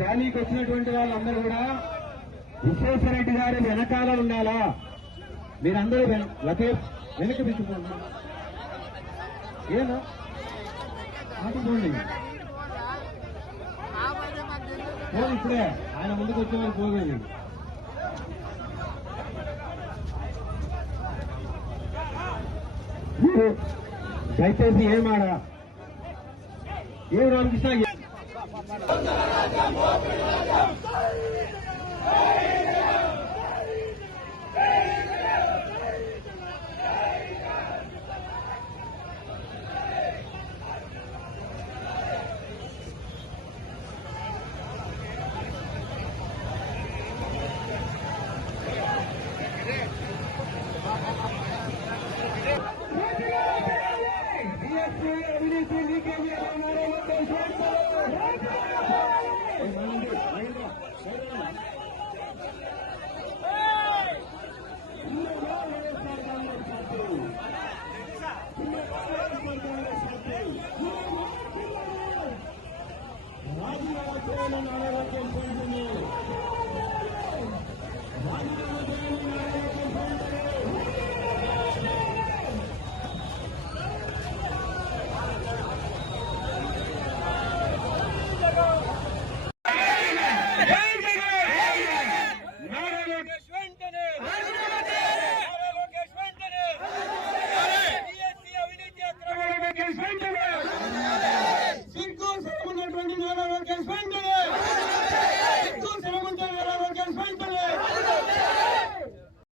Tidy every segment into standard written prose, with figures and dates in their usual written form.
ర్యాలీకి వచ్చినటువంటి వాళ్ళందరూ కూడా విశ్వేశ్వరరెడ్డి గారి వెనకాల ఉండాలా? మీరందరూ వెనక్కి పెట్టుకోండి. ఏనా ఆటుకోండి. ఇప్పుడే ఆయన ముందుకు వచ్చేవారు పోగేది. దయచేసి ఏమాడా ఏం రామకృష్ణ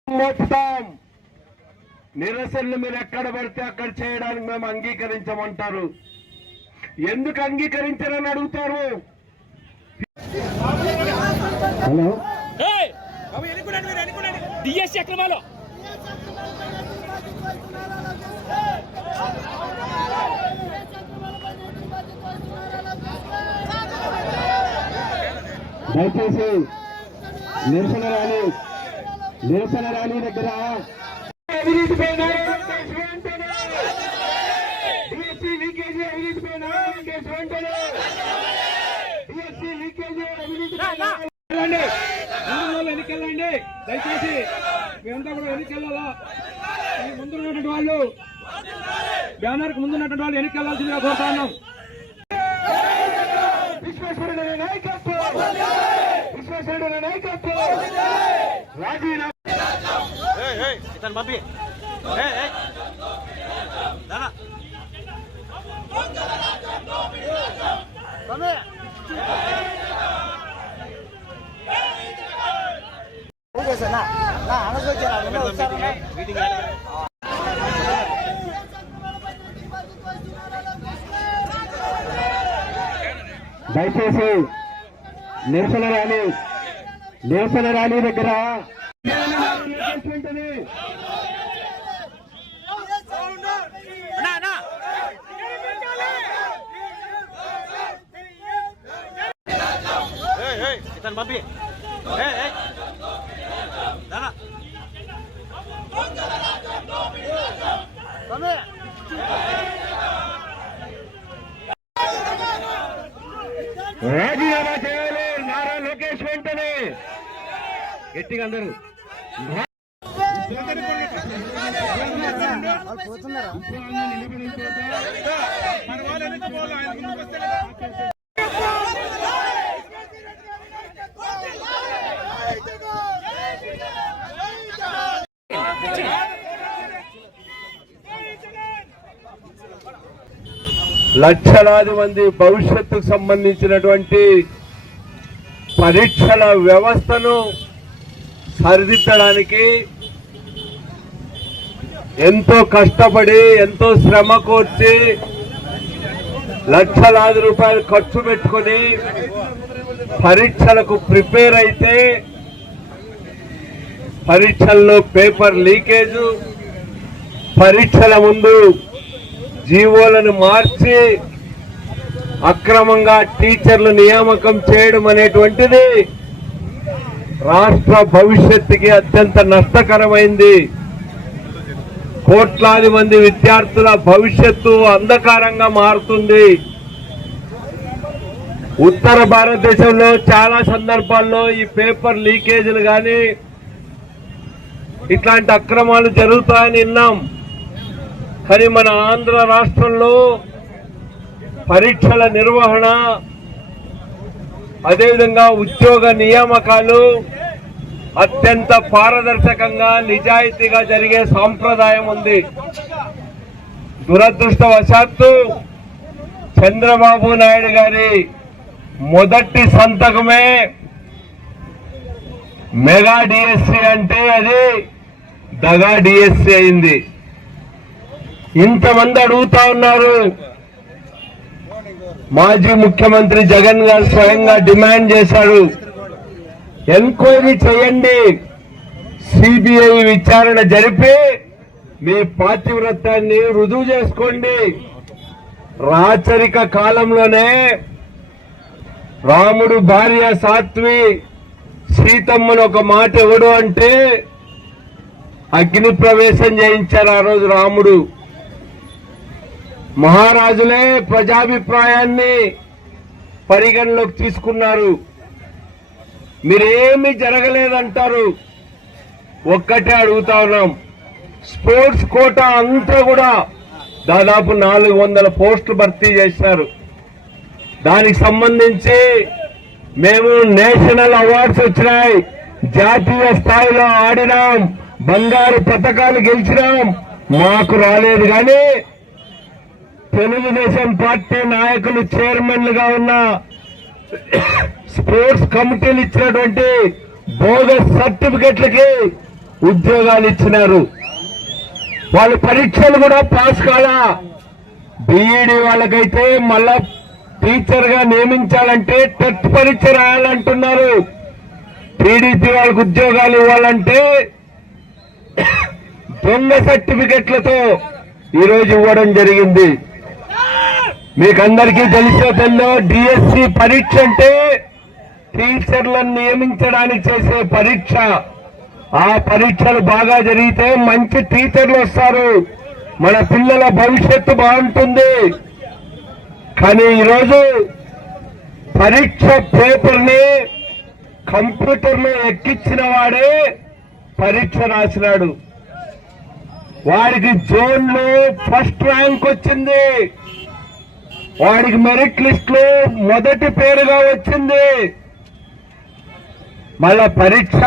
మొత్తం నిరసనలు మీరు ఎక్కడ పడితే అక్కడ చేయడానికి మేము అంగీకరించమంటారు. ఎందుకు అంగీకరించారని అడుగుతారు. హలో దయచేసి నిరసన ర్యాలీ దగ్గర అవినీతి పైన డిఎస్సీ లీకేజీ అవినీతి పైన కేసు వెంటనే డిఎస్సీ లీకేజీ అవినీతి ఎన్నికెళ్ళండి. దయచేసి మీరంతా కూడా ఎన్నికెళ్ళాలా? ముందున్నటువంటి వాళ్ళు బ్యానర్ కు ముందున్నటువంటి వాళ్ళు ఎన్నికెళ్లాల్సిందిగా కోరుతా ఉన్నాం. విశ్వేశ్వరుడి నాయకత్వం రాజీనామా దయచేసి నిరసన ర్యాలీ దగ్గర రాజీనామా చేయాలి నారా లోకేష్ వెంటనే. గట్టిగా అందరూ లక్షలాది మంది భవిష్యత్తుకు సంబంధించినటువంటి పరీక్షల వ్యవస్థను సరిదిద్దడానికి ఎంతో కష్టపడి ఎంతో శ్రమ కోర్చి లక్షలాది రూపాయలు ఖర్చు పెట్టుకుని పరీక్షలకు ప్రిపేర్ అయితే పరీక్షల్లో పేపర్ లీకేజు, పరీక్షల ముందు జీవోలను మార్చి అక్రమంగా టీచర్లు నియామకం చేయడం అనేటువంటిది రాష్ట్ర భవిష్యత్తుకి అత్యంత నష్టకరమైంది. కోట్లాది మంది విద్యార్థుల భవిష్యత్తు అంధకారంగా మారుతుంది. ఉత్తర భారతదేశంలో చాలా సందర్భాల్లో ఈ పేపర్ లీకేజీలు కానీ ఇట్లాంటి అక్రమాలు జరుగుతాయని విన్నాం. కానీ మన ఆంధ్ర రాష్ట్రంలో పరీక్షల నిర్వహణ, అదేవిధంగా ఉద్యోగ నియామకాలు అత్యంత పారదర్శకంగా నిజాయితీగా జరిగే సాంప్రదాయం ఉంది. దురదృష్టవశాత్తు చంద్రబాబు నాయుడు గారి మొదటి సంతకమే మెగా డిఎస్సి అంటే అది దగా డిఎస్సి అయింది. ఇంతమంది అడుగుతా ఉన్నారు. మాజీ ముఖ్యమంత్రి జగన్ గారు స్వయంగా డిమాండ్ చేశారు, ఎంక్వైరీ చేయండి, సిబిఐ విచారణ జరిపి మీ పాతివ్రత్యాన్ని రుజువు చేసుకోండి. రాచరిక కాలంలోనే రాముడు భార్య సాత్వి సీతమ్మను ఒక మాట ఎవడు అంటే అగ్ని ప్రవేశం చేయించారు. ఆ రోజు రాముడు. మహారాజులే ప్రజాభిప్రాయాన్ని పరిగణలోకి తీసుకున్నారు. మీరేమీ జరగలేదంటారు. ఒక్కటే అడుగుతా ఉన్నాం, స్పోర్ట్స్ కోటా అంతా కూడా దాదాపు 400 పోస్టులు భర్తీ చేశారు. దానికి సంబంధించి మేము నేషనల్ అవార్డ్స్ వచ్చినాయి, జాతీయ స్థాయిలో ఆడినాం, బంగారు పతకాలు గెలిచినాం. మాకు రాలేదు. కానీ తెలుగుదేశం పార్టీ నాయకులు చైర్మన్లుగా ఉన్న స్పోర్ట్స్ కమిటీలు ఇచ్చినటువంటి బోగస్ సర్టిఫికెట్లకి ఉద్యోగాలు ఇచ్చినారు. వాళ్ళ పరీక్షలు కూడా పాస్ కాలా. బీఈడీ వాళ్ళకైతే మళ్ళా టీచర్ గా నియమించాలంటే టెట్ పరీక్ష రాయాలంటున్నారు. టీడీపీ వాళ్ళకు ఉద్యోగాలు ఇవ్వాలంటే దొంగ సర్టిఫికెట్లతో ఈరోజు ఇవ్వడం జరిగింది. మీకందరికీ తెలిసేటల్లో డిఎస్సి పరీక్ష అంటే టీచర్లను నియమించడానికి చేసే పరీక్ష. ఆ పరీక్షలు బాగా జరిగితే మంచి టీచర్లు వస్తారు, మన పిల్లల భవిష్యత్తు బాగుంటుంది. కానీ ఈరోజు పరీక్ష పేపర్ ని కంప్యూటర్ లో ఎక్కించిన వాడే పరీక్ష రాసినాడు. వాడికి జోన్ లో ఫస్ట్ ర్యాంక్ వచ్చింది, వాడికి మెరిట్ లిస్ట్ లో మొదటి పేరుగా వచ్చింది. మళ్ళా పరీక్ష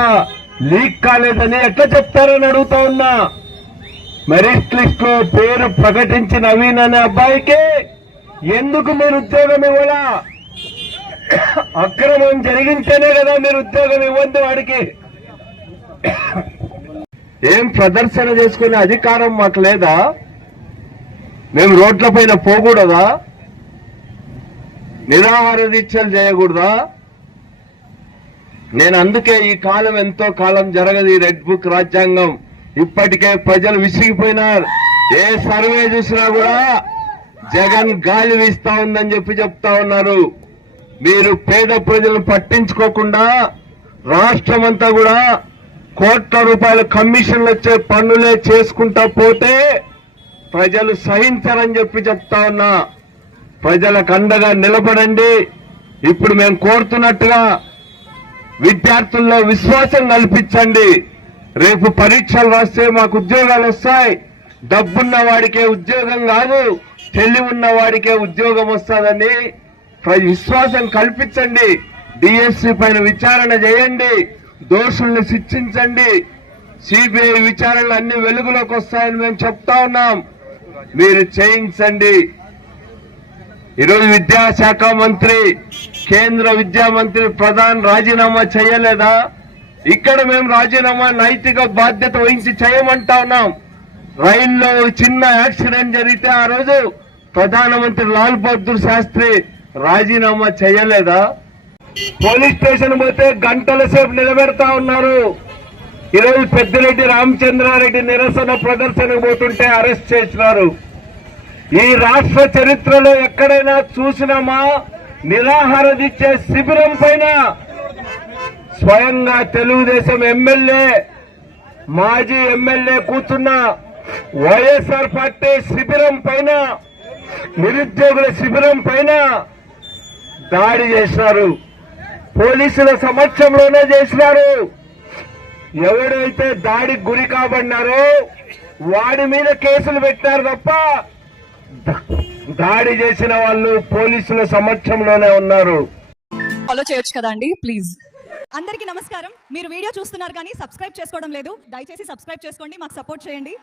లీక్ కాలేదని ఎట్లా చెప్తారని అడుగుతా ఉన్నా. మెరిట్ లిస్ట్ లో పేరు ప్రకటించిన నవీన్ అనే అబ్బాయికి ఎందుకు మీరు ఉద్యోగం ఇవ్వాలా? అక్రమం జరిగించేనే కదా మీరు ఉద్యోగం ఇవ్వద్దు వాడికి. ఏం ప్రదర్శన చేసుకునే అధికారం మాకు లేదా? మేము రోడ్ల పైన పోకూడదా? నిరాహార దీక్షలు చేయకూడదా? నేను అందుకే ఈ కాలం ఎంతో కాలం జరగదు ఈ రెడ్ బుక్ రాజ్యాంగం. ఇప్పటికే ప్రజలు విసిగిపోయినారు. ఏ సర్వే చూసినా కూడా జగన్ గాలి వీస్తా ఉందని చెప్తా ఉన్నారు. మీరు పేద ప్రజలను పట్టించుకోకుండా రాష్ట్రమంతా కూడా కోట్ల రూపాయల కమిషన్లు వచ్చే పన్నులే చేసుకుంటా పోతే ప్రజలు సహించరని చెప్తా ఉన్నా. ప్రజలకు అండగా నిలబడండి. ఇప్పుడు మేము కోరుతున్నట్టుగా విద్యార్థుల్లో విశ్వాసం కల్పించండి. రేపు పరీక్షలు రాస్తే మాకు ఉద్యోగాలు వస్తాయి. డబ్బున్న వాడికే ఉద్యోగం కాదు, తెలివి ఉన్న వాడికే ఉద్యోగం వస్తుందని విశ్వాసం కల్పించండి. డిఎస్సి పైన విచారణ చేయండి, దోషుల్ని శిక్షించండి. సిబిఐ విచారణలు అన్ని వెలుగులోకి వస్తాయని మేము చెప్తా ఉన్నాం. మీరు చేయించండి. ఈరోజు విద్యాశాఖ మంత్రి, కేంద్ర విద్యా మంత్రి ప్రధాన్ రాజీనామా చేయలేదా? ఇక్కడ మేము రాజీనామా నైతిక బాధ్యత వహించి చేయమంటా ఉన్నాం. రైల్లో చిన్న యాక్సిడెంట్ జరిగితే ఆ రోజు ప్రధానమంత్రి లాల్ బహదూర్ శాస్త్రి రాజీనామా చేయలేదా? పోలీస్ స్టేషన్ పోతే గంటల సేపు నిలబెడతా ఉన్నారు. ఈరోజు పెద్దిరెడ్డి రామచంద్రారెడ్డి నిరసన ప్రదర్శనకు పోతుంటే అరెస్ట్ చేసినారు. ఈ రాష్ట్ర చరిత్రలో ఎక్కడైనా చూసినామా? నిరాహార దీక్ష శిబిరం పైన స్వయంగా తెలుగుదేశం ఎమ్మెల్యే, మాజీ ఎమ్మెల్యే కూర్చున్న వైఎస్ఆర్ పార్టీ శిబిరం పైన, నిరుద్యోగుల శిబిరం పైన దాడి చేసినారు. పోలీసుల సమక్షంలోనే చేసినారు. ఎవడైతే దాడికి గురి కాబడినారో వాడి మీద కేసులు పెట్టారు తప్ప దాడి చేసిన వాళ్ళు పోలీసుల సమక్షంలోనే ఉన్నారు. ఫాలో చేయొచ్చు కదా అండి ప్లీజ్. అందరికీ నమస్కారం. మీరు వీడియో చూస్తున్నారు కానీ సబ్స్క్రైబ్ చేసుకోవడం లేదు. దయచేసి సబ్స్క్రైబ్ చేసుకోండి, మాకు సపోర్ట్ చేయండి.